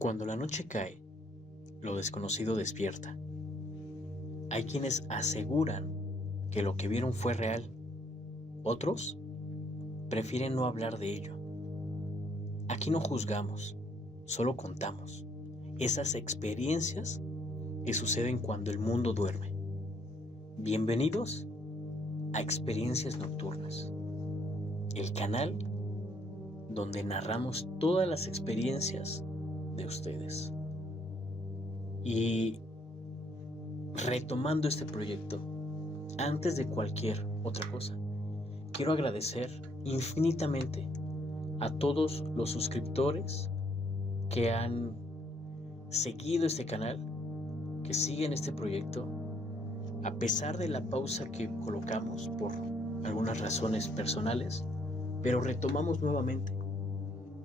Cuando la noche cae, lo desconocido despierta. Hay quienes aseguran que lo que vieron fue real. Otros prefieren no hablar de ello. Aquí no juzgamos, solo contamos esas experiencias que suceden cuando el mundo duerme. Bienvenidos a Experiencias Nocturnas, el canal donde narramos todas las experiencias de ustedes. Y retomando este proyecto, antes de cualquier otra cosa, quiero agradecer infinitamente a todos los suscriptores que han seguido este canal, que siguen este proyecto, a pesar de la pausa que colocamos por algunas razones personales, pero retomamos nuevamente.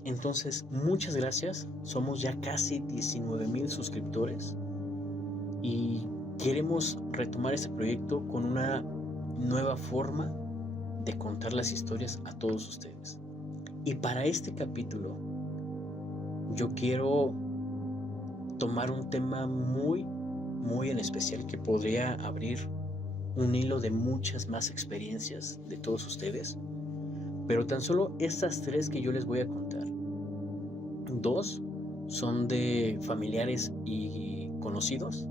Entonces, muchas gracias. Somos ya casi 19,000 suscriptores y queremos retomar este proyecto con una nueva forma de contar las historias a todos ustedes. Y para este capítulo, yo quiero tomar un tema muy en especial que podría abrir un hilo de muchas más experiencias de todos ustedes. Pero tan solo estas 3 que yo les voy a contar, 2 son de familiares y conocidos,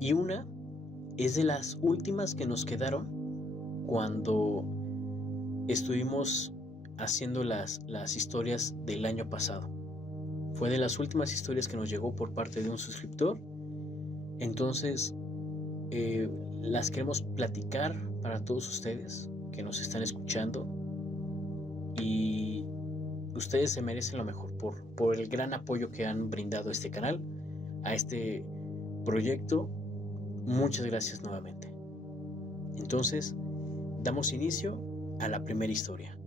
y una es de las últimas que nos quedaron cuando estuvimos haciendo las historias del año pasado. Fue de las últimas historias que nos llegó por parte de un suscriptor. Entonces las queremos platicar para todos ustedes que nos están escuchando, y ustedes se merecen lo mejor por el gran apoyo que han brindado a este canal, a este proyecto. Muchas gracias nuevamente. Entonces, damos inicio a la primera historia.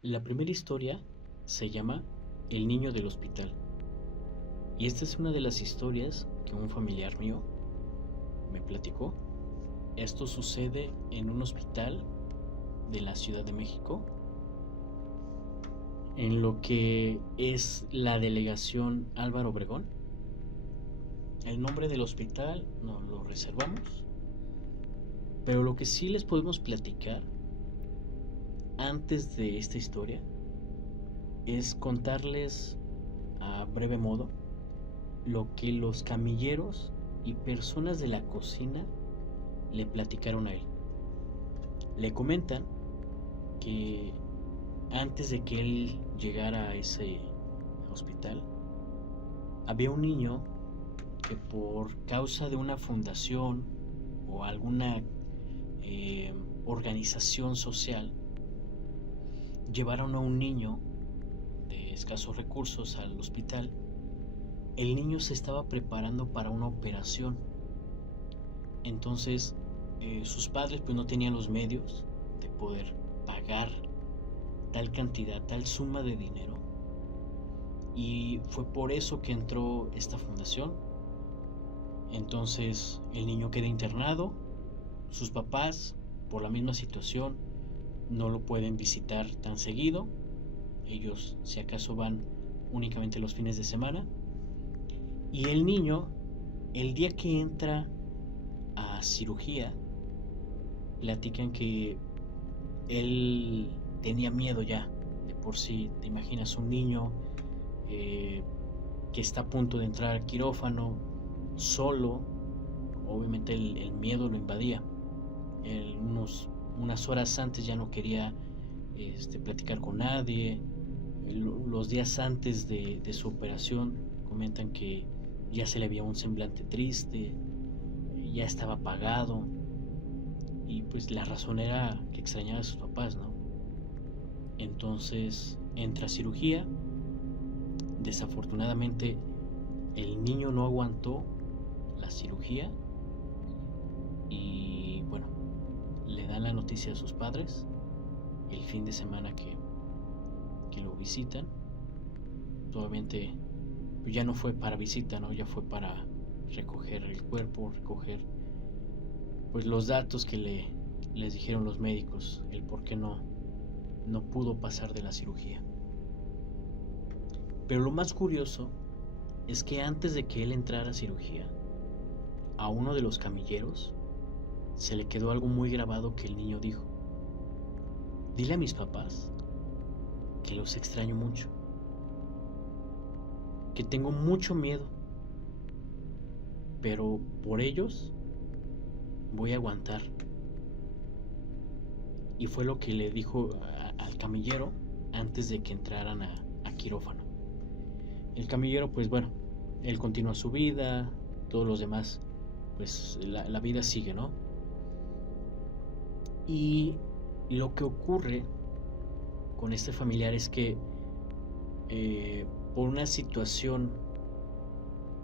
La primera historia se llama El niño del hospital. Y esta es una de las historias que un familiar mío me platicó. Esto sucede en un hospital de la Ciudad de México, en lo que es la delegación Álvaro Obregón. El nombre del hospital nos lo reservamos, pero lo que sí les podemos platicar antes de esta historia es contarles a breve modo lo que los camilleros y personas de la cocina le platicaron a él. Le comentan que antes de que él llegara a ese hospital, había un niño que por causa de una fundación o alguna organización social llevaron a un niño de escasos recursos al hospital. El niño se estaba preparando para una operación. Entonces sus padres pues no tenían los medios de poder pagar tal cantidad, tal suma de dinero, y fue por eso que entró esta fundación. Entonces el niño queda internado. Sus papás, por la misma situación, no lo pueden visitar tan seguido. Ellos, si acaso, van únicamente los fines de semana. Y el niño, el día que entra a cirugía, platican que él tenía miedo ya de por sí. Te imaginas un niño que está a punto de entrar al quirófano solo. Obviamente el miedo lo invadía. Unas horas antes ya no quería platicar con nadie. Los días antes de su operación comentan que ya se le veía un semblante triste, ya estaba apagado, y pues la razón era que extrañaba a sus papás, ¿no? Entonces entra a cirugía. Desafortunadamente el niño no aguantó la cirugía y bueno, le dan la noticia a sus padres el fin de semana que lo visitan. Obviamente pues ya no fue para visita, ¿no? Ya fue para recoger el cuerpo, recoger pues los datos que les dijeron los médicos, el por qué no pudo pasar de la cirugía. Pero lo más curioso es que antes de que él entrara a cirugía, a uno de los camilleros se le quedó algo muy grabado que el niño dijo: dile a mis papás que los extraño mucho, que tengo mucho miedo, pero por ellos voy a aguantar. Y fue lo que le dijo al camillero antes de que entraran a quirófano. El camillero, pues bueno, él continúa su vida, todos los demás, pues la vida sigue, ¿no? Y lo que ocurre con este familiar es que por una situación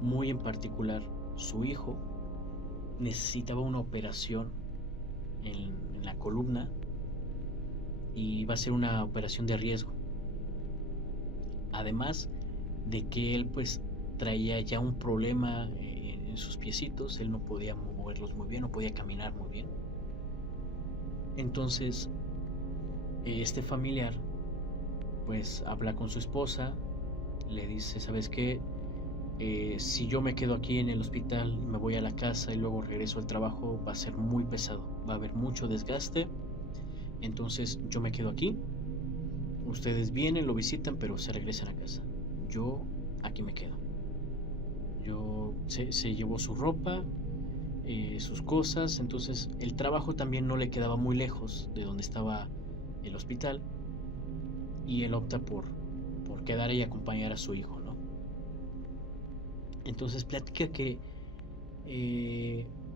muy en particular, su hijo necesitaba una operación en la columna y va a ser una operación de riesgo. Además de que él pues traía ya un problema en sus piecitos, él no podía moverlos muy bien, no podía caminar muy bien. Entonces este familiar pues habla con su esposa, le dice: ¿sabes qué? Si yo me quedo aquí en el hospital y me voy a la casa y luego regreso al trabajo, va a ser muy pesado, va a haber mucho desgaste, entonces yo me quedo aquí, ustedes vienen, lo visitan, pero se regresan a casa, yo aquí me quedo. Se llevó su ropa, sus cosas, entonces el trabajo también no le quedaba muy lejos de donde estaba el hospital y él opta por quedar y acompañar a su hijo, ¿no? Entonces platica que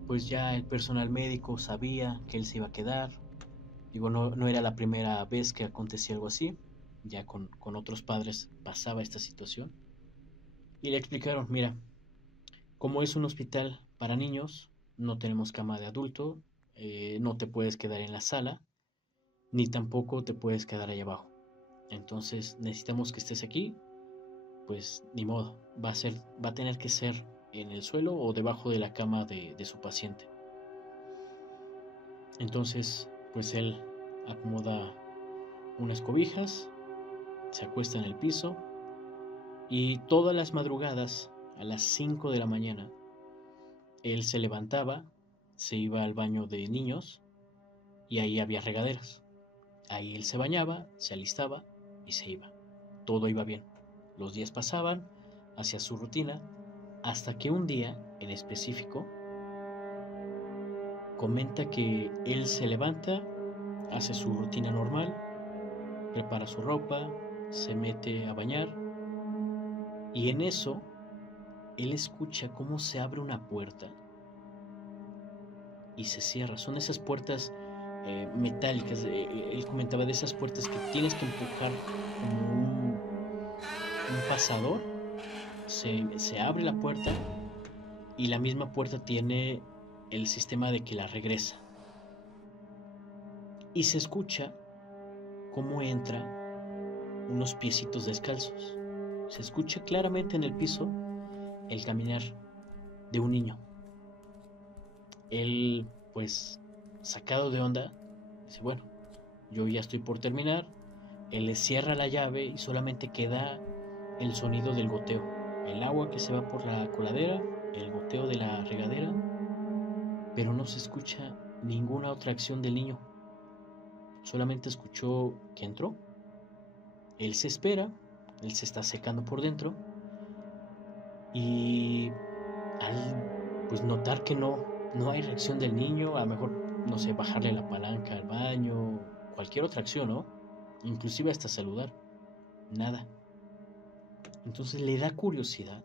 pues ya el personal médico sabía que él se iba a quedar. Digo, no era la primera vez que acontecía algo así, ya con otros padres pasaba esta situación. Y le explicaron: mira, como es un hospital para niños, no tenemos cama de adulto, no te puedes quedar en la sala, ni tampoco te puedes quedar ahí abajo. Entonces necesitamos que estés aquí, pues ni modo, va a tener que ser en el suelo o debajo de la cama de su paciente. Entonces, pues él acomoda unas cobijas, se acuesta en el piso y todas las madrugadas, a las 5 de la mañana, él se levantaba, se iba al baño de niños y ahí había regaderas. Ahí él se bañaba, se alistaba y se iba. Todo iba bien. Los días pasaban, hacía su rutina, hasta que un día en específico comenta que él se levanta, hace su rutina normal, prepara su ropa, se mete a bañar y en eso él escucha cómo se abre una puerta y se cierra. Son esas puertas metálicas. Él comentaba de esas puertas que tienes que empujar como un pasador. Se abre la puerta y la misma puerta tiene el sistema de que la regresa. Y se escucha cómo entra unos piecitos descalzos. Se escucha claramente en el piso el caminar de un niño. Él, pues, sacado de onda, dice: bueno, yo ya estoy por terminar. Él le cierra la llave y solamente queda el sonido del goteo. El agua que se va por la coladera, el goteo de la regadera, pero no se escucha ninguna otra acción del niño. Solamente escuchó que entró. Él se espera, él se está secando por dentro y al pues notar que no hay reacción del niño, a lo mejor, no sé, bajarle la palanca al baño, cualquier otra acción, ¿no? Inclusive hasta saludar, nada. Entonces le da curiosidad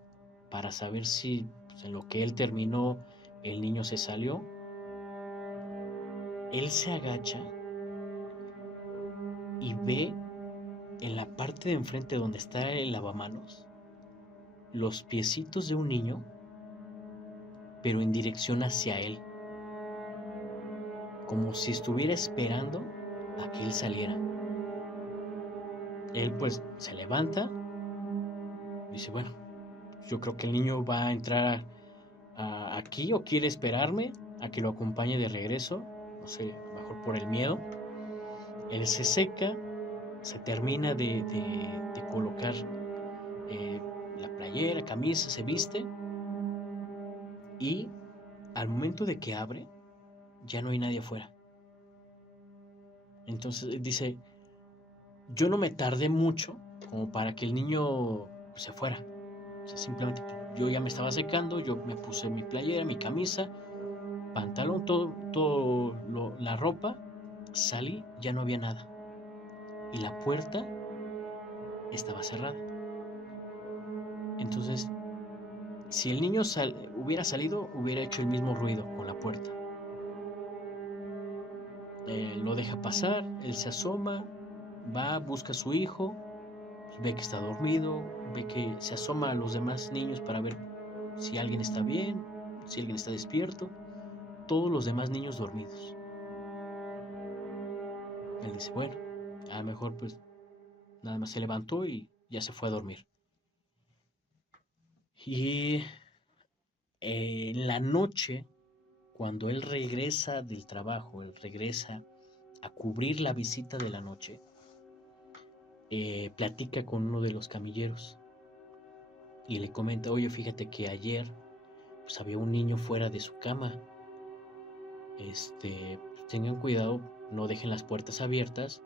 para saber si pues, en lo que él terminó el niño se salió. Él se agacha y ve en la parte de enfrente donde está el lavamanos los piecitos de un niño, pero en dirección hacia él, como si estuviera esperando a que él saliera. Él pues se levanta y dice: bueno, yo creo que el niño va a entrar aquí o quiere esperarme a que lo acompañe de regreso, no sé, a lo mejor por el miedo. Él se seca, se termina de colocar playera, camisa, se viste y al momento de que abre, ya no hay nadie afuera. Entonces dice, yo no me tardé mucho como para que el niño pues, se fuera. O sea, simplemente yo ya me estaba secando, yo me puse mi playera, mi camisa, pantalón, todo la ropa, salí, ya no había nada. Y la puerta estaba cerrada. Entonces, si el niño hubiera salido, hubiera hecho el mismo ruido con la puerta. Lo deja pasar, él se asoma, va, busca a su hijo, ve que está dormido, ve que se asoma a los demás niños para ver si alguien está bien, si alguien está despierto. Todos los demás niños dormidos. Él dice, bueno, a lo mejor pues nada más se levantó y ya se fue a dormir. Y en la noche, cuando él regresa del trabajo, él regresa a cubrir la visita de la noche, platica con uno de los camilleros y le comenta, oye, fíjate que ayer pues había un niño fuera de su cama. Tengan cuidado, no dejen las puertas abiertas,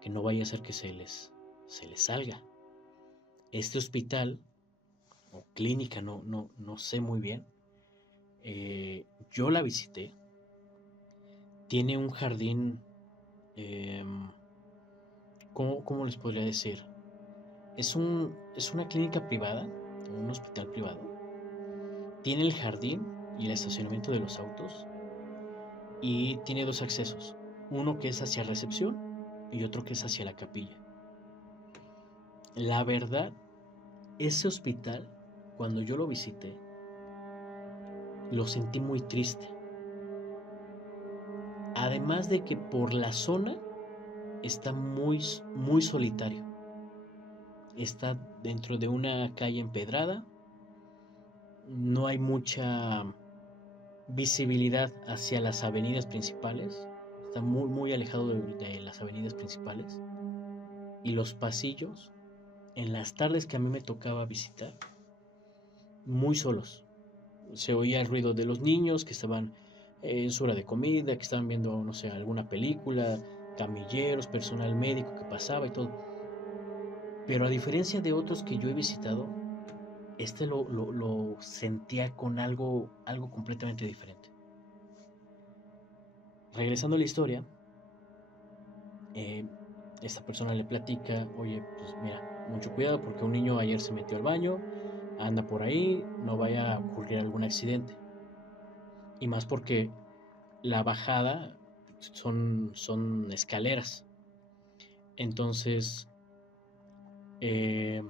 que no vaya a ser que se les salga. Este hospital o clínica, no sé muy bien, yo la visité, tiene un jardín, ¿cómo les podría decir? Es una clínica privada, un hospital privado, tiene el jardín y el estacionamiento de los autos y tiene dos accesos, uno que es hacia recepción y otro que es hacia la capilla. La verdad, ese hospital, cuando yo lo visité, lo sentí muy triste. Además de que por la zona está muy, muy solitario. Está dentro de una calle empedrada. No hay mucha visibilidad hacia las avenidas principales. Está muy, muy alejado de las avenidas principales. Y los pasillos, en las tardes que a mí me tocaba visitar, muy solos. Se oía el ruido de los niños que estaban en su hora de comida, que estaban viendo, no sé, alguna película, camilleros, personal médico que pasaba y todo. Pero a diferencia de otros que yo he visitado, lo sentía con algo completamente diferente. Regresando a la historia, esta persona le platica, oye, pues mira, mucho cuidado porque un niño ayer se metió al baño, anda por ahí, no vaya a ocurrir algún accidente. Y más porque la bajada son escaleras. Entonces, eh,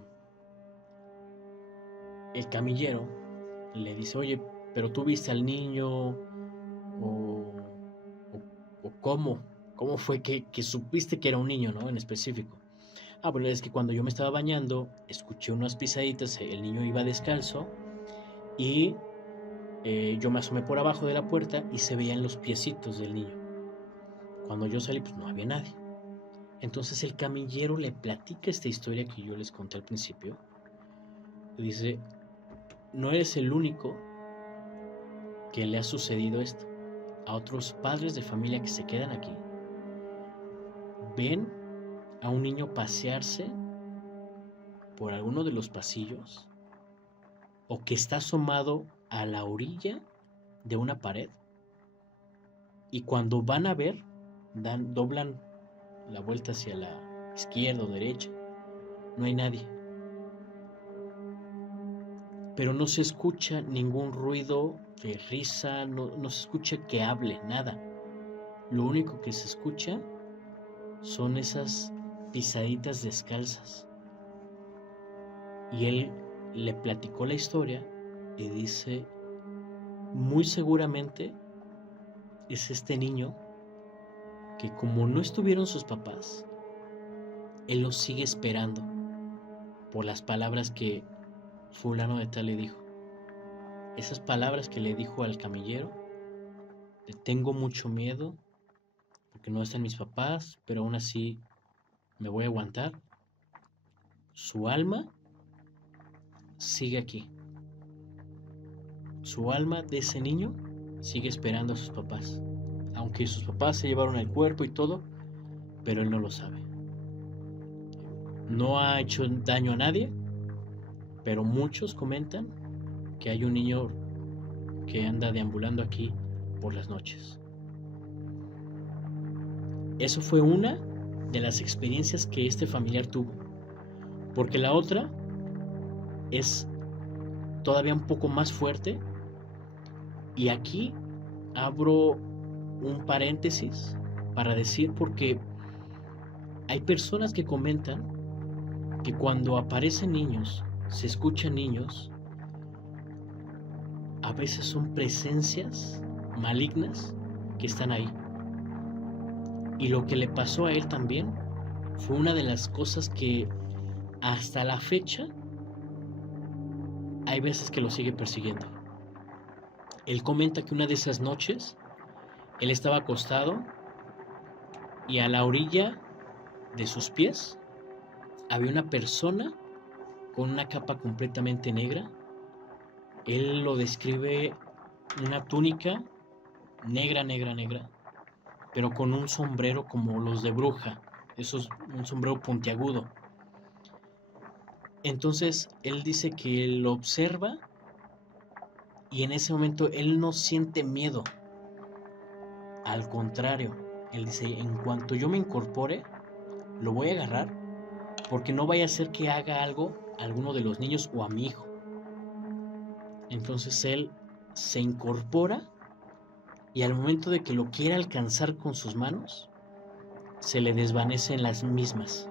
el camillero le dice, oye, pero tú viste al niño o cómo fue que supiste que era un niño, ¿no? En específico. Ah, bueno, es que cuando yo me estaba bañando, escuché unas pisaditas, el niño iba descalzo y yo me asomé por abajo de la puerta y se veían los piecitos del niño. Cuando yo salí, pues no había nadie. Entonces el camillero le platica esta historia que yo les conté al principio. Y dice, no eres el único que le ha sucedido esto. A otros padres de familia que se quedan aquí, ven a un niño pasearse por alguno de los pasillos o que está asomado a la orilla de una pared y cuando van a ver, doblan la vuelta hacia la izquierda o derecha, no hay nadie. Pero no se escucha ningún ruido de risa, no se escucha que hable, nada. Lo único que se escucha son esas pisaditas descalzas. Y él le platicó la historia y dice, muy seguramente es este niño que como no estuvieron sus papás, él los sigue esperando por las palabras que fulano de tal le dijo. Esas palabras que le dijo al camillero, le tengo mucho miedo porque no están mis papás, pero aún así me voy a aguantar. Su alma sigue aquí. Su alma de ese niño sigue esperando a sus papás. Aunque sus papás se llevaron el cuerpo y todo, pero él no lo sabe. No ha hecho daño a nadie, pero muchos comentan que hay un niño que anda deambulando aquí por las noches. Eso fue una de las experiencias que este familiar tuvo, porque la otra es todavía un poco más fuerte, y aquí abro un paréntesis para decir, porque hay personas que comentan que cuando aparecen niños, se escuchan niños, a veces son presencias malignas que están ahí. Y lo que le pasó a él también fue una de las cosas que hasta la fecha hay veces que lo sigue persiguiendo. Él comenta que una de esas noches él estaba acostado y a la orilla de sus pies había una persona con una capa completamente negra. Él lo describe una túnica negra, pero con un sombrero como los de bruja, un sombrero puntiagudo. Entonces él dice que lo observa y en ese momento él no siente miedo. Al contrario, él dice, en cuanto yo me incorpore, lo voy a agarrar porque no vaya a ser que haga algo a alguno de los niños o a mi hijo. Entonces él se incorpora y al momento de que lo quiere alcanzar con sus manos, se le desvanecen las mismas.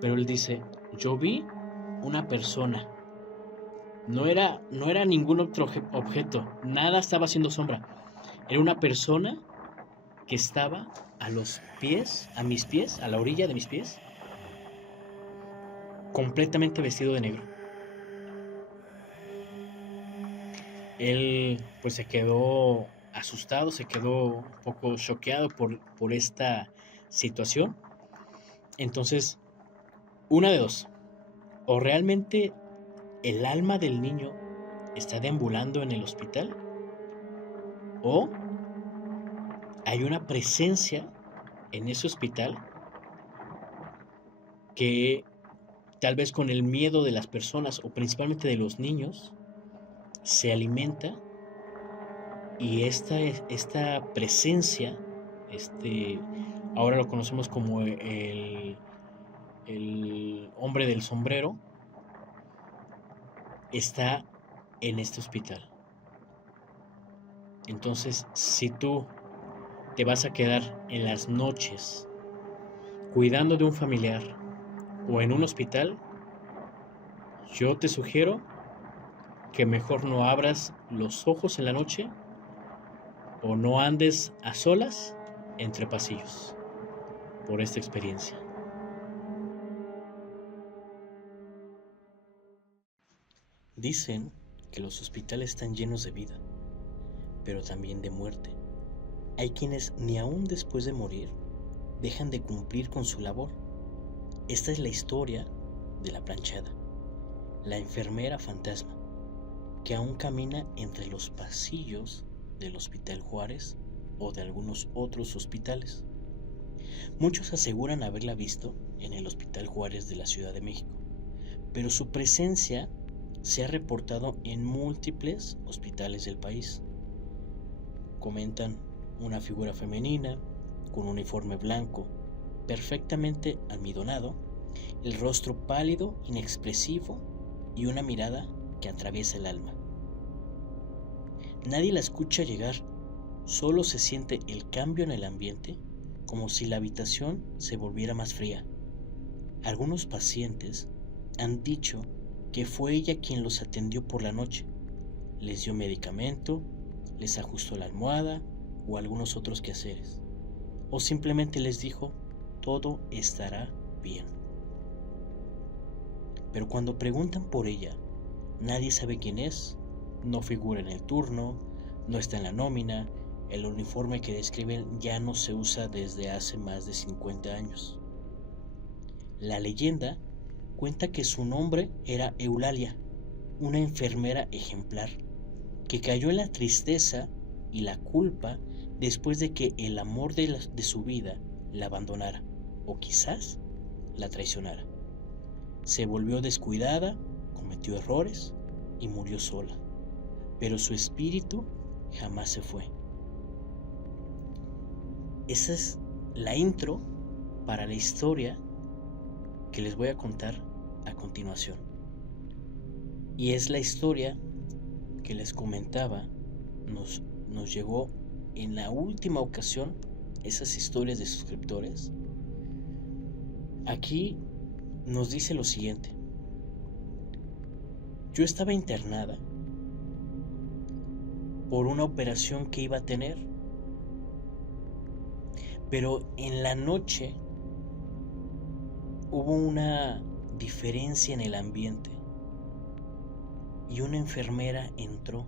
Pero él dice, yo vi una persona. No era ningún otro objeto, nada estaba haciendo sombra. Era una persona que estaba a mis pies, a la orilla de mis pies, completamente vestido de negro. Él pues se quedó asustado, se quedó un poco choqueado por esta situación. Entonces, una de dos, o realmente el alma del niño está deambulando en el hospital, o hay una presencia en ese hospital que tal vez con el miedo de las personas o principalmente de los niños se alimenta, y esta presencia, ahora lo conocemos como el hombre del sombrero, está en este hospital. Entonces, si tú te vas a quedar en las noches cuidando de un familiar o en un hospital, yo te sugiero que mejor no abras los ojos en la noche o no andes a solas entre pasillos por esta experiencia. Dicen que los hospitales están llenos de vida, pero también de muerte. Hay quienes ni aún después de morir dejan de cumplir con su labor. Esta es la historia de la planchada, la enfermera fantasma, que aún camina entre los pasillos del Hospital Juárez o de algunos otros hospitales. Muchos aseguran haberla visto en el Hospital Juárez de la Ciudad de México, pero su presencia se ha reportado en múltiples hospitales del país. Comentan una figura femenina con un uniforme blanco, perfectamente almidonado, el rostro pálido, inexpresivo y una mirada que atraviesa el alma. Nadie la escucha llegar, solo se siente el cambio en el ambiente, como si la habitación se volviera más fría. Algunos pacientes han dicho que fue ella quien los atendió por la noche, les dio medicamento, les ajustó la almohada o algunos otros quehaceres, o simplemente les dijo, todo estará bien. Pero cuando preguntan por ella, nadie sabe quién es, no figura en el turno, no está en la nómina, el uniforme que describen ya no se usa desde hace más de 50 años. La leyenda cuenta que su nombre era Eulalia, una enfermera ejemplar, que cayó en la tristeza y la culpa después de que el amor de su vida la abandonara, o quizás la traicionara. Se volvió descuidada, cometió errores y murió sola, pero su espíritu jamás se fue. Esa es la intro para la historia que les voy a contar a continuación. Y es la historia que les comentaba, nos llegó en la última ocasión esas historias de suscriptores. Aquí nos dice lo siguiente: yo estaba internada por una operación que iba a tener, pero en la noche hubo una diferencia en el ambiente y una enfermera entró.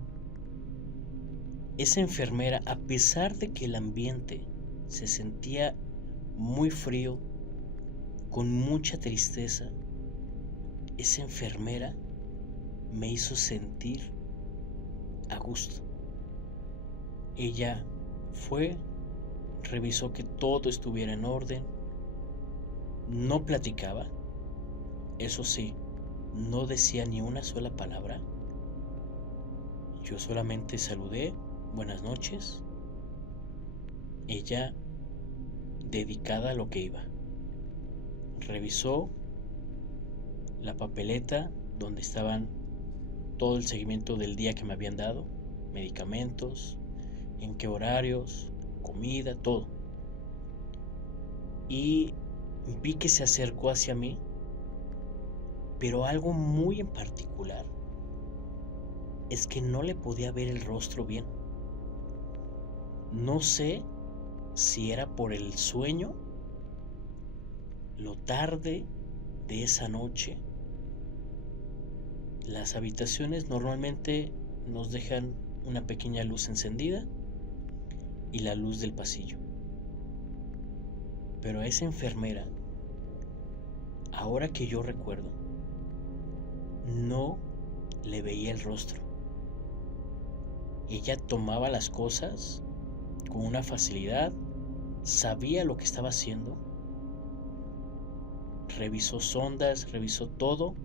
Esa enfermera, a pesar de que el ambiente se sentía muy frío, con mucha tristeza, esa enfermera me hizo sentir a gusto. Ella fue, revisó que todo estuviera en orden, no platicaba, eso sí, no decía ni una sola palabra. Yo solamente saludé, buenas noches. Ella dedicada a lo que iba. Revisó la papeleta donde estaban todo el seguimiento del día que me habían dado, medicamentos, en qué horarios, comida, todo. Y vi que se acercó hacia mí, pero algo muy en particular es que no le podía ver el rostro bien. No sé si era por el sueño, lo tarde de esa noche. Las habitaciones normalmente nos dejan una pequeña luz encendida y la luz del pasillo. Pero a esa enfermera, ahora que yo recuerdo, no le veía el rostro. Ella tomaba las cosas con una facilidad, sabía lo que estaba haciendo, revisó sondas, revisó todo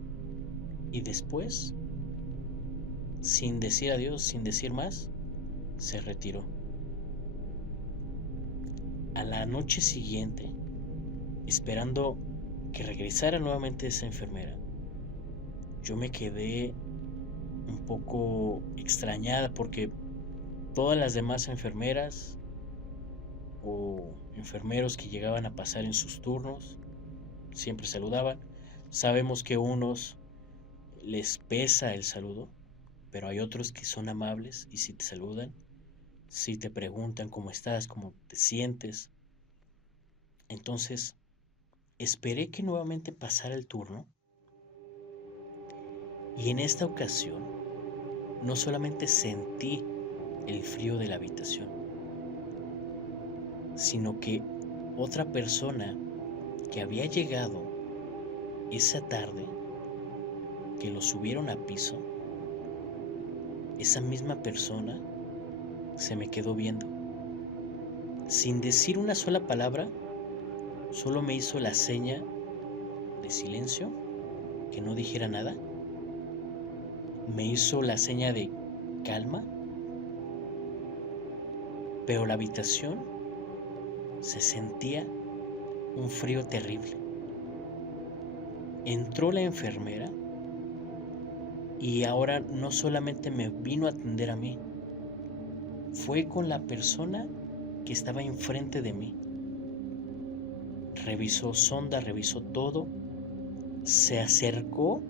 y después, sin decir adiós, sin decir más, se retiró. A la noche siguiente, esperando que regresara nuevamente esa enfermera, yo me quedé un poco extrañada porque todas las demás enfermeras o enfermeros que llegaban a pasar en sus turnos siempre saludaban. Sabemos que unos les pesa el saludo, pero hay otros que son amables y si te saludan, si te preguntan cómo estás, cómo te sientes. Entonces, esperé que nuevamente pasara el turno y en esta ocasión no solamente sentí el frío de la habitación, sino que otra persona que había llegado esa tarde, que lo subieron a piso, esa misma persona se me quedó viendo. Sin decir una sola palabra, solo me hizo la seña de silencio, que no dijera nada. Me hizo la seña de calma, pero la habitación se sentía un frío terrible. Entró la enfermera y ahora no solamente me vino a atender a mí, fue con la persona que estaba enfrente de mí. Revisó sonda, revisó todo, se acercó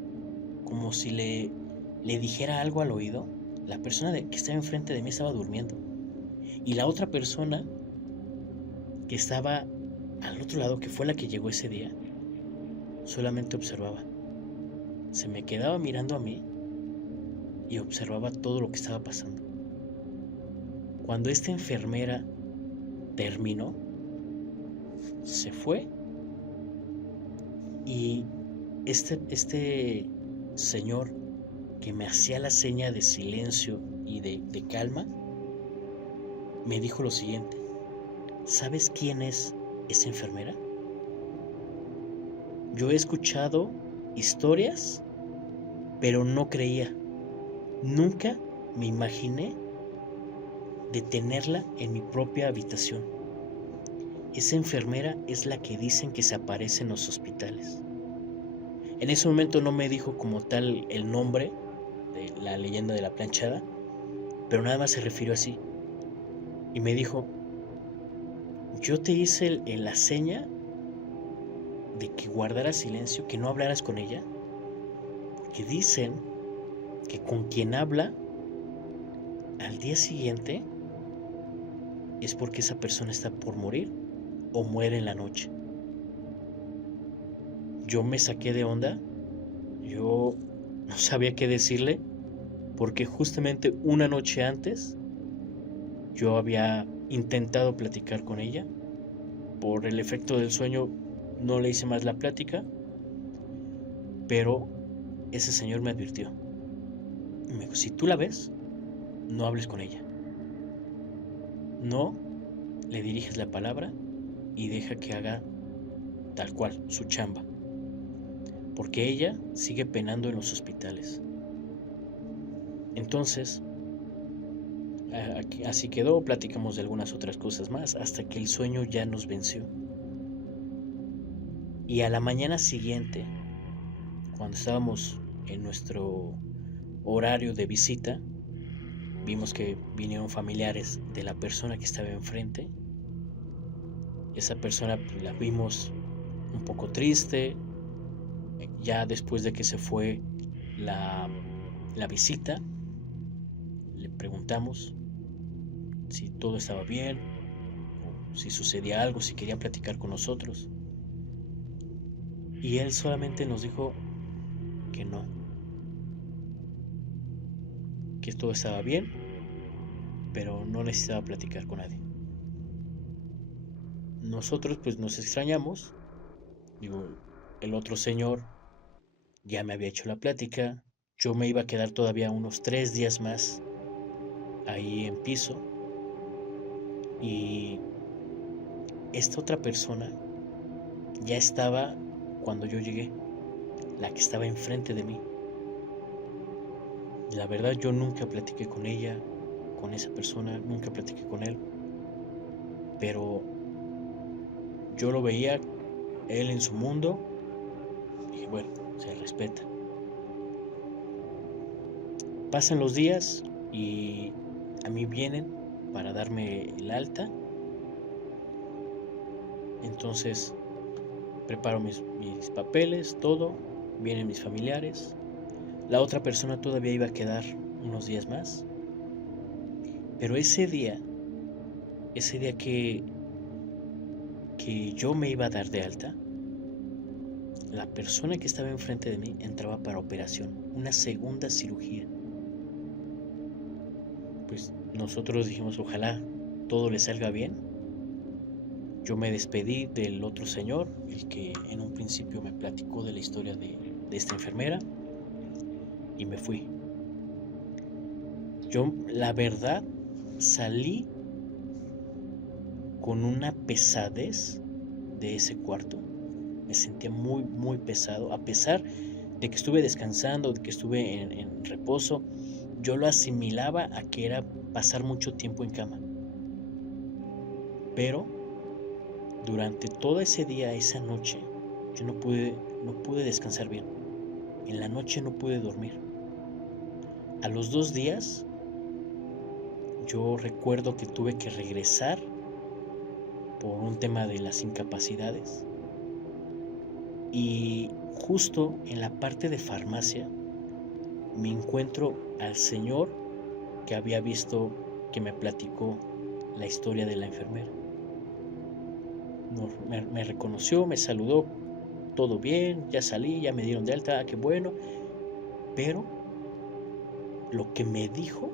como si le dijera algo al oído. La persona que estaba enfrente de mí estaba durmiendo y la otra persona que estaba al otro lado, que fue la que llegó ese día, solamente observaba. Se me quedaba mirando a mí y observaba todo lo que estaba pasando. Cuando esta enfermera terminó, se fue y Este señor que me hacía la seña de silencio y de calma, me dijo lo siguiente: ¿sabes quién es esa enfermera? Yo he escuchado historias, pero no creía. Nunca me imaginé de tenerla en mi propia habitación. Esa enfermera es la que dicen que se aparece en los hospitales. En ese momento no me dijo como tal el nombre de la leyenda de la planchada, pero nada más se refirió así. Y me dijo: yo te hice la seña de que guardaras silencio, que no hablaras con ella, porque dicen que con quien habla al día siguiente es porque esa persona está por morir o muere en la noche. Yo me saqué de onda, yo no sabía qué decirle, porque justamente una noche antes yo había intentado platicar con ella. Por el efecto del sueño no le hice más la plática, pero ese señor me advirtió. Me dijo: si tú la ves, no hables con ella. No le diriges la palabra y deja que haga tal cual su chamba, porque ella sigue penando en los hospitales. Entonces, así quedó, platicamos de algunas otras cosas más, hasta que el sueño ya nos venció. Y a la mañana siguiente, cuando estábamos en nuestro horario de visita, vimos que vinieron familiares de la persona que estaba enfrente. Esa persona pues, la vimos un poco triste. Ya después de que se fue la visita, le preguntamos si todo estaba bien, o si sucedía algo, si quería platicar con nosotros. Y él solamente nos dijo que no, que todo estaba bien, pero no necesitaba platicar con nadie. Nosotros pues nos extrañamos. Digo, el otro señor ya me había hecho la plática. Yo me iba a quedar todavía unos 3 días más ahí en piso. Y esta otra persona ya estaba cuando yo llegué, la que estaba enfrente de mí. La verdad, yo nunca platiqué con ella, con esa persona, nunca platiqué con él, pero yo lo veía, él en su mundo, y bueno, se respeta. Pasan los días y a mí vienen para darme el alta. Entonces preparo mis papeles, todo, vienen mis familiares. La otra persona todavía iba a quedar unos días más. Pero ese día que yo me iba a dar de alta, la persona que estaba enfrente de mí entraba para operación, una segunda cirugía. Pues nosotros dijimos, ojalá todo le salga bien. Yo me despedí del otro señor, el que en un principio me platicó de la historia de esta enfermera, y me fui. Yo, la verdad, salí con una pesadez de ese cuarto. Me sentía muy, muy pesado. A pesar de que estuve descansando, de que estuve en reposo, yo lo asimilaba a que era pasar mucho tiempo en cama. Pero durante todo ese día, esa noche, yo no pude descansar bien. En la noche no pude dormir. A los 2 días, yo recuerdo que tuve que regresar por un tema de las incapacidades. Y justo en la parte de farmacia me encuentro al señor que había visto, que me platicó la historia de la enfermera. Me reconoció, me saludó, todo bien, ya salí, ya me dieron de alta, qué bueno. Pero lo que me dijo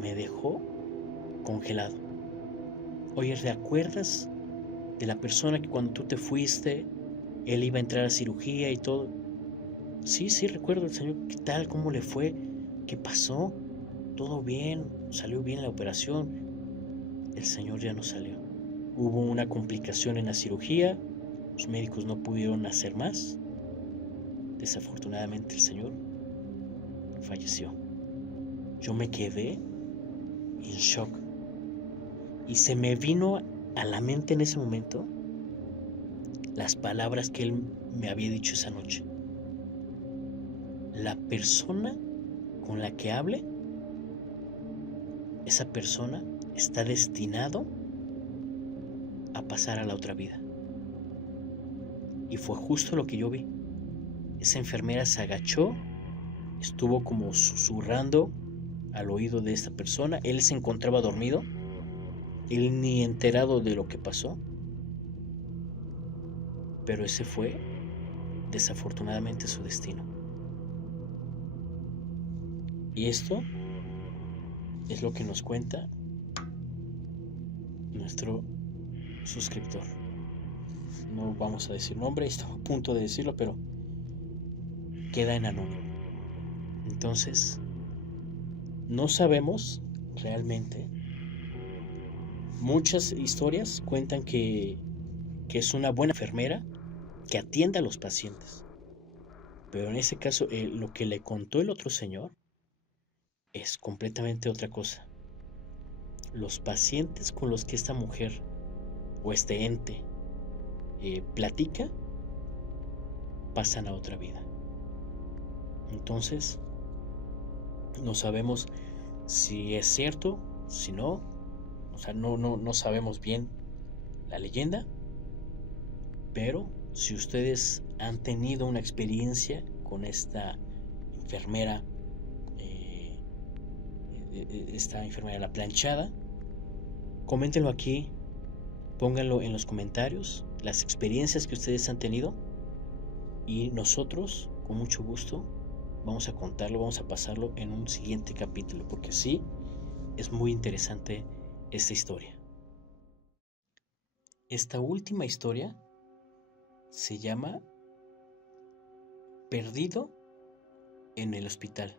me dejó congelado. Oye, ¿te acuerdas de la persona que cuando tú te fuiste Él iba a entrar a cirugía y todo. Sí, sí, recuerdo el señor. ¿Qué tal? ¿Cómo le fue? ¿Qué pasó? ¿Todo bien? ¿Salió bien la operación? El señor ya no salió. Hubo una complicación en la cirugía. Los médicos no pudieron hacer más. Desafortunadamente el señor falleció. Yo me quedé en shock. Y se me vino a la mente en ese momento las palabras que él me había dicho esa noche. La persona con la que hable, esa persona está destinado a pasar a la otra vida. Y fue justo lo que yo vi. Esa enfermera se agachó, estuvo como susurrando al oído de esta persona. Él se encontraba dormido, él ni enterado de lo que pasó, pero ese fue desafortunadamente su destino. Y esto es lo que nos cuenta nuestro suscriptor. No vamos a decir nombre, estamos a punto de decirlo, pero queda en anónimo. Entonces, no sabemos realmente. Muchas historias cuentan que es una buena enfermera que atiende a los pacientes. Pero en ese caso, lo que le contó el otro señor es completamente otra cosa. Los pacientes con los que esta mujer o este ente platica pasan a otra vida. Entonces, no sabemos si es cierto, si no. O sea, no sabemos bien la leyenda. Pero si ustedes han tenido una experiencia con esta enfermera, la planchada, coméntenlo aquí, pónganlo en los comentarios, las experiencias que ustedes han tenido, y nosotros, con mucho gusto, vamos a contarlo, vamos a pasarlo en un siguiente capítulo, porque sí, es muy interesante esta historia. Esta última historia se llama Perdido en el hospital.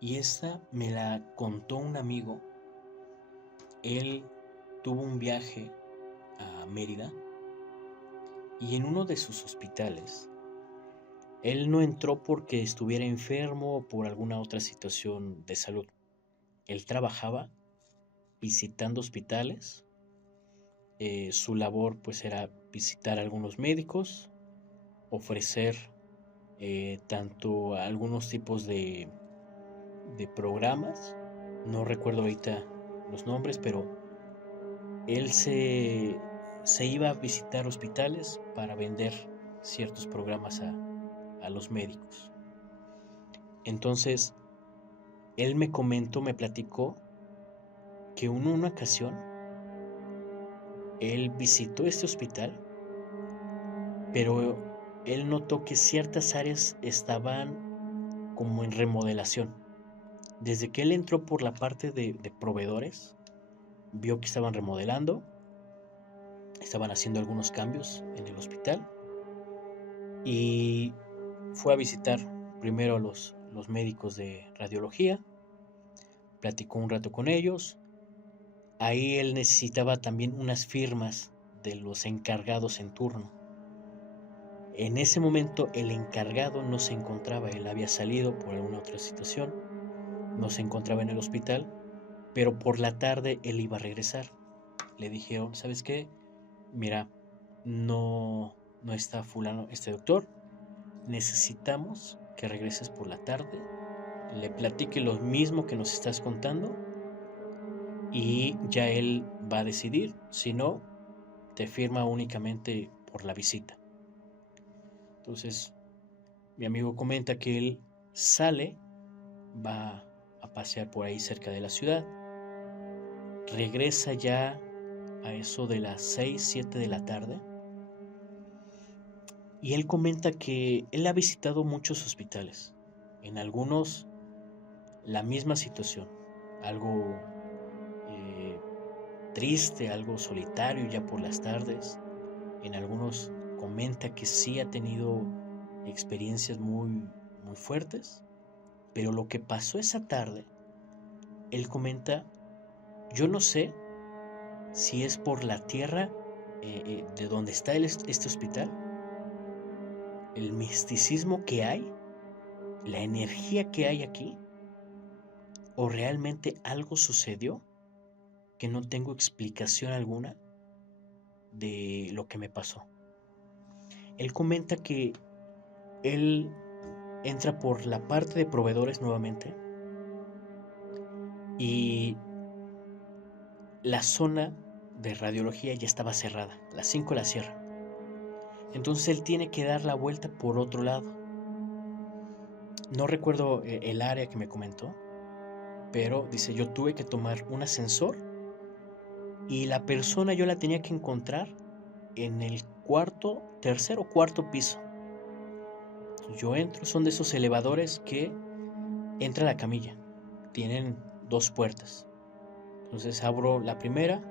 Y esta me la contó un amigo. Él tuvo un viaje a Mérida y en uno de sus hospitales, él no entró porque estuviera enfermo o por alguna otra situación de salud. Él trabajaba visitando hospitales. Su labor pues era visitar a algunos médicos, ofrecer tanto algunos tipos de programas. No recuerdo ahorita los nombres, pero él se iba a visitar hospitales para vender ciertos programas a los médicos. Entonces, él me comentó, me platicó que en una ocasión él visitó este hospital, pero él notó que ciertas áreas estaban como en remodelación. Desde que él entró por la parte de proveedores, vio que estaban remodelando, estaban haciendo algunos cambios en el hospital y fue a visitar primero a los médicos de radiología, platicó un rato con ellos. Ahí él necesitaba también unas firmas de los encargados en turno. En ese momento el encargado no se encontraba, él había salido por alguna otra situación, no se encontraba en el hospital, pero por la tarde él iba a regresar. Le dijeron, ¿sabes qué? Mira, no está fulano, este doctor, necesitamos que regreses por la tarde, le platique lo mismo que nos estás contando y ya él va a decidir. Si no, te firma únicamente por la visita. Entonces, mi amigo comenta que él sale, va a pasear por ahí cerca de la ciudad, regresa ya a eso de las 6, 7 de la tarde. Y él comenta que él ha visitado muchos hospitales. En algunos la misma situación, algo triste, algo solitario ya por las tardes. En algunos comenta que sí ha tenido experiencias muy fuertes, pero lo que pasó esa tarde, él comenta, yo no sé si es por la tierra de donde está este hospital, el misticismo que hay, la energía que hay aquí, o realmente algo sucedió que no tengo explicación alguna de lo que me pasó. Él comenta que él entra por la parte de proveedores nuevamente y la zona de radiología ya estaba cerrada, las 5 la cierran. Entonces él tiene que dar la vuelta por otro lado. No recuerdo el área que me comentó, pero dice, yo tuve que tomar un ascensor y la persona yo la tenía que encontrar en el tercer o cuarto piso. Yo entro, son de esos elevadores que entra la camilla, tienen 2 puertas. Entonces abro la primera,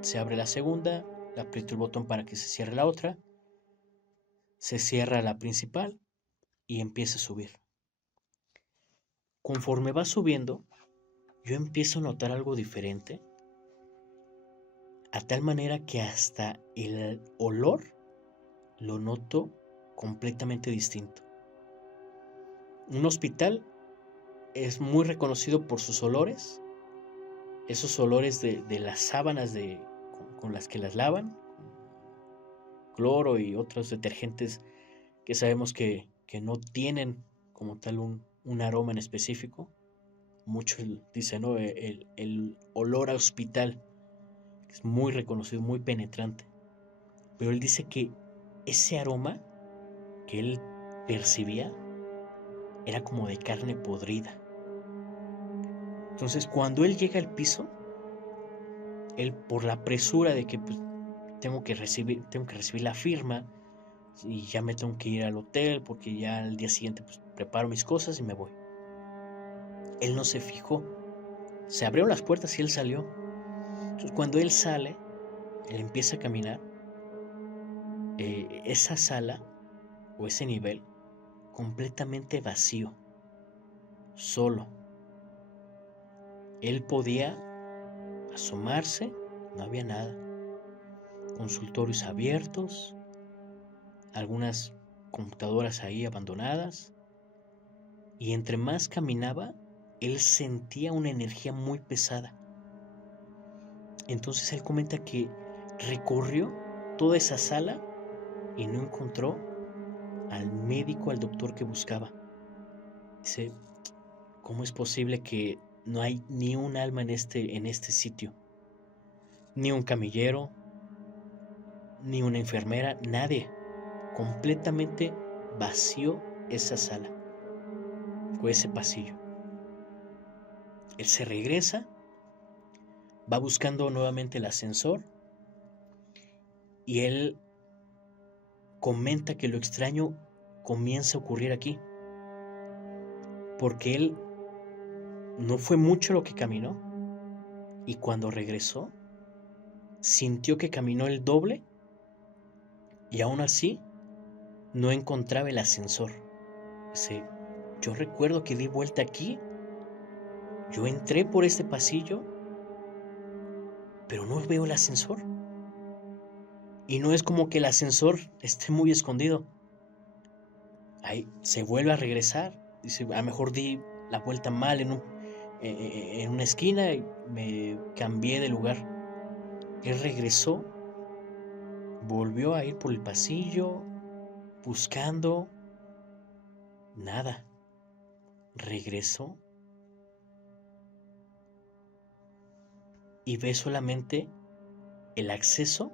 se abre la segunda, le aprieto el botón para que se cierre la otra, se cierra la principal y empieza a subir. Conforme va subiendo, yo empiezo a notar algo diferente, a tal manera que hasta el olor lo noto completamente distinto. Un hospital es muy reconocido por sus olores, esos olores de las sábanas con las que las lavan, cloro y otros detergentes que sabemos que no tienen como tal un aroma en específico. Muchos dicen, ¿no? El olor a hospital es muy reconocido, muy penetrante. Pero él dice que ese aroma que él percibía era como de carne podrida. Entonces, cuando él llega al piso, él por la presura de que pues, tengo que recibir la firma y ya me tengo que ir al hotel porque ya al día siguiente pues, preparo mis cosas y me voy. Él no se fijó. Se abrieron las puertas y él salió. Entonces, cuando él sale, él empieza a caminar. Esa sala o ese nivel completamente vacío, solo. Él podía asomarse, no había nada. Consultorios abiertos, algunas computadoras ahí abandonadas. Y entre más caminaba, él sentía una energía muy pesada. Entonces él comenta que recorrió toda esa sala y no encontró al médico, al doctor que buscaba. Dice, ¿cómo es posible que no hay ni un alma en este sitio? Ni un camillero, ni una enfermera, nadie. Completamente vacío esa sala o ese pasillo. Él se regresa, va buscando nuevamente el ascensor y él comenta que lo extraño comienza a ocurrir aquí, porque él no fue mucho lo que caminó y cuando regresó sintió que caminó el doble y aún así no encontraba el ascensor. Dice, yo recuerdo que di vuelta aquí, yo entré por este pasillo, pero no veo el ascensor. Y no es como que el ascensor esté muy escondido. Ahí se vuelve a regresar. Dice, a lo mejor di la vuelta mal en una esquina y me cambié de lugar. Él regresó, volvió a ir por el pasillo, buscando. Nada. Regresó y ve solamente el acceso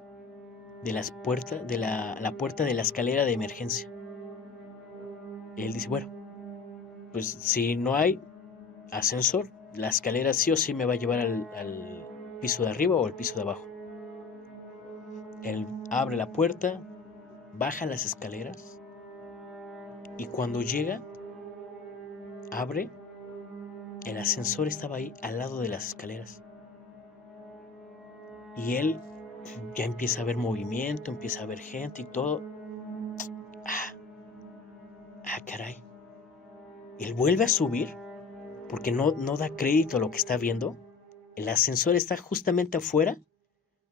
de las puertas, de la puerta de la escalera de emergencia. Él dice, bueno, pues si no hay ascensor, la escalera sí o sí me va a llevar al piso de arriba o al piso de abajo. Él abre la puerta, baja las escaleras y cuando llega, abre, el ascensor estaba ahí al lado de las escaleras. Y él ya empieza a ver movimiento, empieza a ver gente y todo. Él vuelve a subir porque no da crédito a lo que está viendo. El ascensor está justamente afuera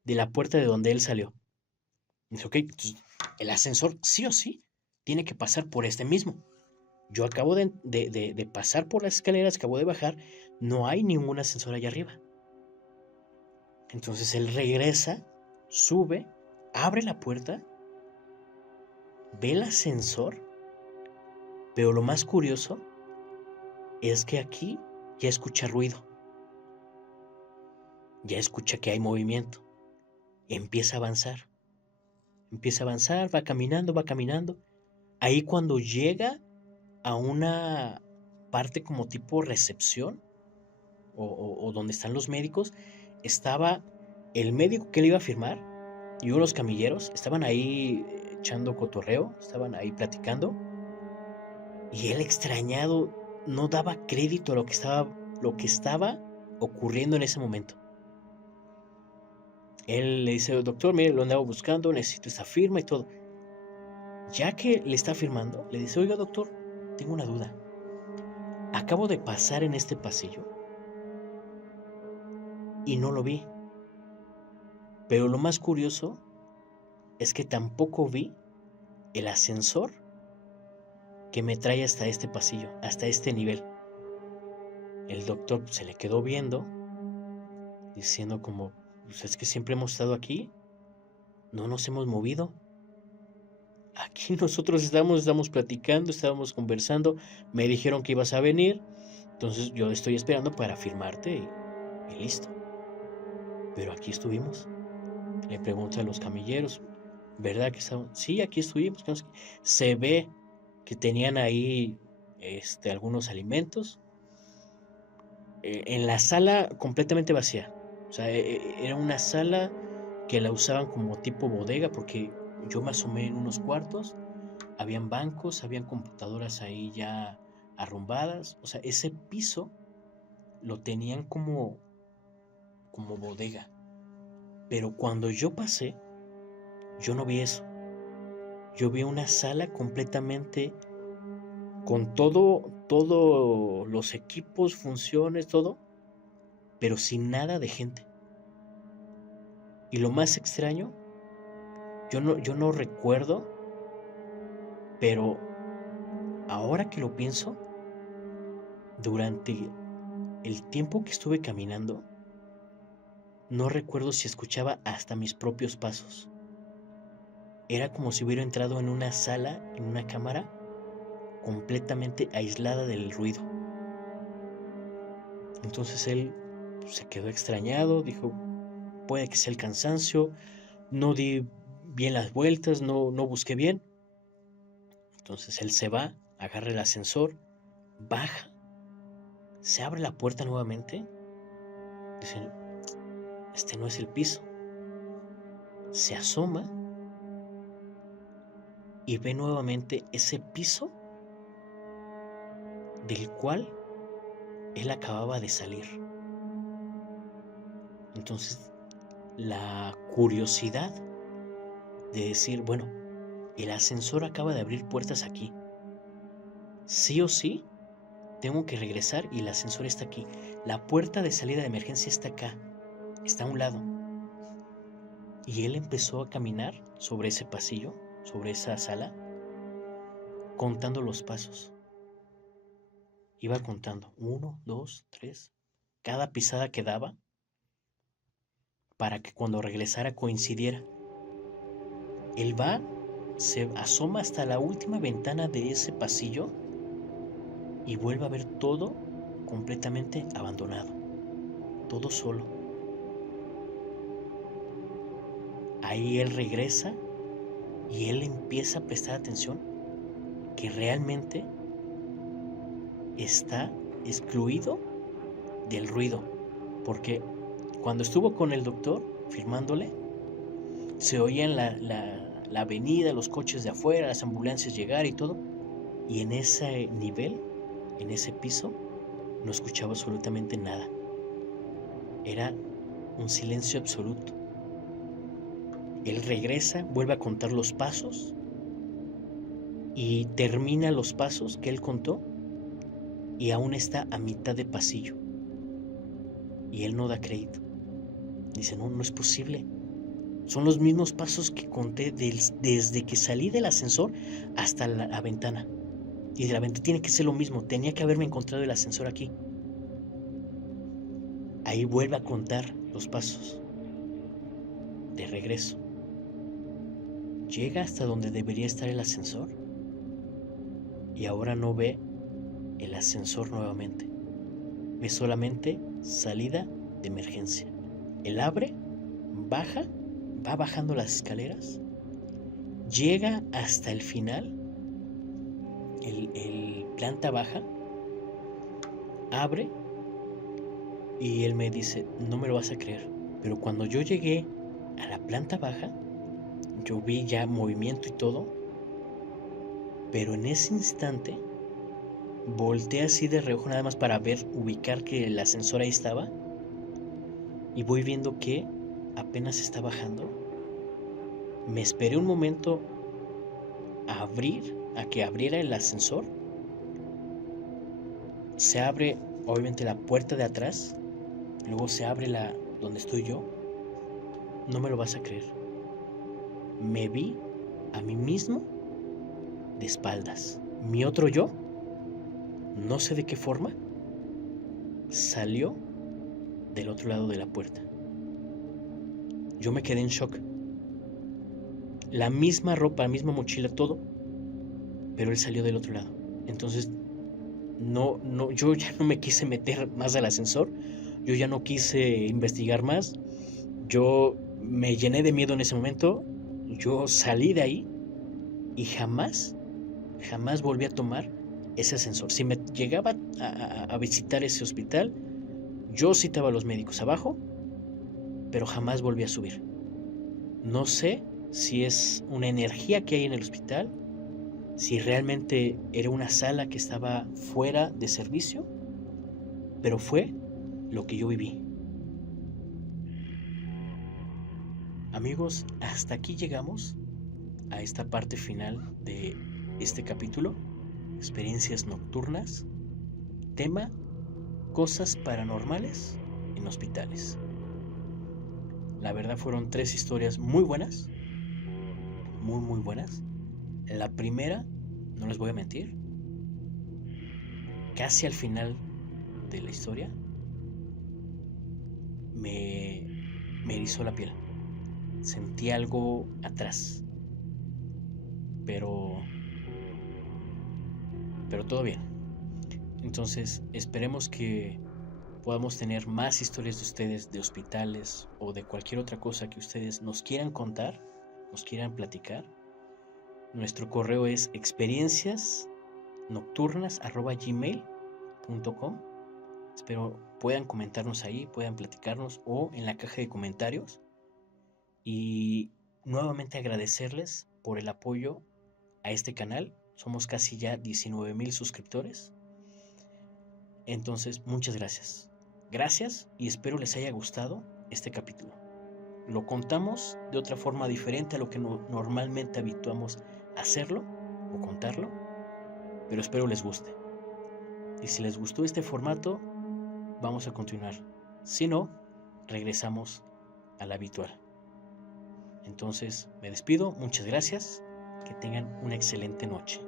de la puerta de donde él salió. Dice, ok, entonces, el ascensor sí o sí tiene que pasar por este mismo. Yo acabo de pasar por las escaleras, acabo de bajar, no hay ningún ascensor allá arriba. Entonces él regresa, sube, abre la puerta, ve el ascensor, pero lo más curioso es que aquí ya escucha ruido, ya escucha que hay movimiento, empieza a avanzar, va caminando, va caminando. Ahí cuando llega a una parte como tipo recepción o donde están los médicos, estaba el médico que le iba a firmar y unos camilleros, estaban ahí echando cotorreo, estaban ahí platicando, y él extrañado no daba crédito a lo que estaba ocurriendo en ese momento. Él le dice, doctor, mire, lo andaba buscando, necesito esta firma y todo. Ya que le está firmando, le dice, oiga, doctor, tengo una duda. Acabo de pasar en este pasillo y no lo vi. Pero lo más curioso es que tampoco vi el ascensor que me trae hasta este pasillo, hasta este nivel. El doctor se le quedó viendo, diciendo como, pues es que siempre hemos estado aquí, no nos hemos movido. Aquí nosotros estamos platicando, estábamos conversando, me dijeron que ibas a venir, entonces yo estoy esperando para firmarte y listo. Pero aquí estuvimos. Le pregunta a los camilleros, ¿verdad que estaban? Sí, aquí estuvimos. Se ve que tenían ahí algunos alimentos. En la sala completamente vacía. O sea, era una sala que la usaban como tipo bodega porque yo me asomé en unos cuartos, habían bancos, habían computadoras ahí ya arrumbadas. O sea, ese piso lo tenían como bodega. Pero cuando yo pasé, yo no vi eso. Yo vi una sala completamente con todo los equipos, funciones, todo, pero sin nada de gente. Y lo más extraño, yo no recuerdo, pero ahora que lo pienso, durante el tiempo que estuve caminando, no recuerdo si escuchaba hasta mis propios pasos. Era como si hubiera entrado en una sala, en una cámara, completamente aislada del ruido. Entonces él se quedó extrañado, dijo, puede que sea el cansancio, no di bien las vueltas, no busqué bien. Entonces él se va, agarra el ascensor, baja, se abre la puerta nuevamente, dice, este no es el piso. Se asoma y ve nuevamente ese piso del cual él acababa de salir. Entonces, la curiosidad de decir, bueno, el ascensor acaba de abrir puertas aquí. Sí o sí, tengo que regresar y el ascensor está aquí. La puerta de salida de emergencia está acá, está a un lado. Y él empezó a caminar sobre ese pasillo, sobre esa sala, contando los pasos. Iba contando 1, 2, 3, cada pisada que daba para que cuando regresara coincidiera. Él va, se asoma hasta la última ventana de ese pasillo y vuelve a ver todo completamente abandonado, todo solo. Ahí él regresa y él empieza a prestar atención que realmente está excluido del ruido, porque cuando estuvo con el doctor firmándole, se oían la avenida, los coches de afuera, las ambulancias llegar y todo, y en ese nivel, en ese piso, no escuchaba absolutamente nada. Era un silencio absoluto. Él regresa, vuelve a contar los pasos y termina los pasos que él contó y aún está a mitad de pasillo. Y él no da crédito. Dice, no es posible. Son los mismos pasos que conté desde que salí del ascensor hasta la ventana. Y de la ventana tiene que ser lo mismo. Tenía que haberme encontrado el ascensor aquí. Ahí vuelve a contar los pasos. De regreso. Llega hasta donde debería estar el ascensor. Y ahora no ve el ascensor nuevamente. Ve solamente salida de emergencia. Él abre, baja, va bajando las escaleras, llega hasta el final, el planta baja, abre y él me dice, no me lo vas a creer, pero cuando yo llegué a la planta baja, yo vi ya movimiento y todo, pero en ese instante volteé así de reojo nada más para ubicar que el ascensor ahí estaba, y voy viendo que apenas está bajando. Me esperé un momento a que abriera el ascensor. Se abre obviamente la puerta de atrás, luego se abre donde estoy yo. No me lo vas a creer. Me vi a mí mismo de espaldas. Mi otro yo, no sé de qué forma, salió del otro lado de la puerta. Yo me quedé en shock. La misma ropa, la misma mochila, todo, pero él salió del otro lado. Entonces, yo ya no me quise meter más al ascensor. Yo ya no quise investigar más. Yo me llené de miedo en ese momento. Yo salí de ahí y jamás volví a tomar ese ascensor. Si me llegaba a visitar ese hospital, yo citaba a los médicos abajo, pero jamás volví a subir. No sé si es una energía que hay en el hospital, si realmente era una sala que estaba fuera de servicio, pero fue lo que yo viví. Amigos, hasta aquí llegamos a esta parte final de este capítulo, experiencias nocturnas, tema, cosas paranormales en hospitales. La verdad fueron 3 historias muy buenas, muy buenas. La primera, no les voy a mentir, casi al final de la historia me erizó la piel. Sentí algo atrás, pero todo bien. Entonces esperemos que podamos tener más historias de ustedes, de hospitales o de cualquier otra cosa que ustedes nos quieran contar, nos quieran platicar. Nuestro correo es experienciasnocturnas@gmail.com. Espero puedan comentarnos ahí, puedan platicarnos o en la caja de comentarios. Y nuevamente agradecerles por el apoyo a este canal. Somos casi ya 19,000 suscriptores. Entonces, muchas gracias. Gracias y espero les haya gustado este capítulo. Lo contamos de otra forma diferente a lo que normalmente habituamos a hacerlo o contarlo, pero espero les guste. Y si les gustó este formato, vamos a continuar. Si no, regresamos al habitual. Entonces, me despido. Muchas gracias. Que tengan una excelente noche.